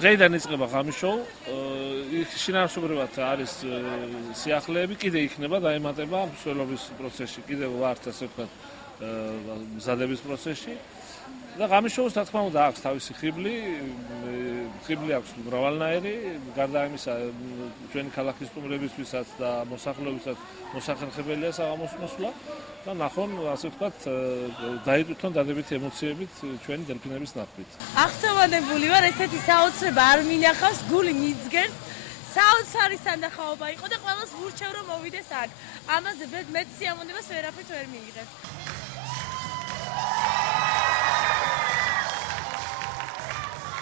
დღეიდან იწყება ღამის შოუ. შინაარსობრივად არის სიახლეები, კიდე იქნება დაემატება მსვლელობის პროცესში, კიდე ვართ ასე ვთქვათ მზადების პროცესში. და ღამის შოუს რა თქმა უნდა აქვს თავისი ხიბლი აქვს მრავალნაირი, გარდა იმისა ჩვენი ქალაქის სტუმრებისთვისაც და მოსახლეობისთვისაც მოსახერხებელია საღამოს მოსვლა და ნახონ ასე ვთქვათ დაიტვირთონ დადებითი ემოციებით ჩვენი დელფინების ნახვით. აღთქმანებული ვარ, ესეთი საოცრება არ მინახავს, გული მიძგერს. საოცარი სანდახაობა იყო და ყველას ვურჩევ რომ მოვიდეს აქ. ამაზე მეტ სიამოვნებას ვერაფრით ვერ მიიღებ.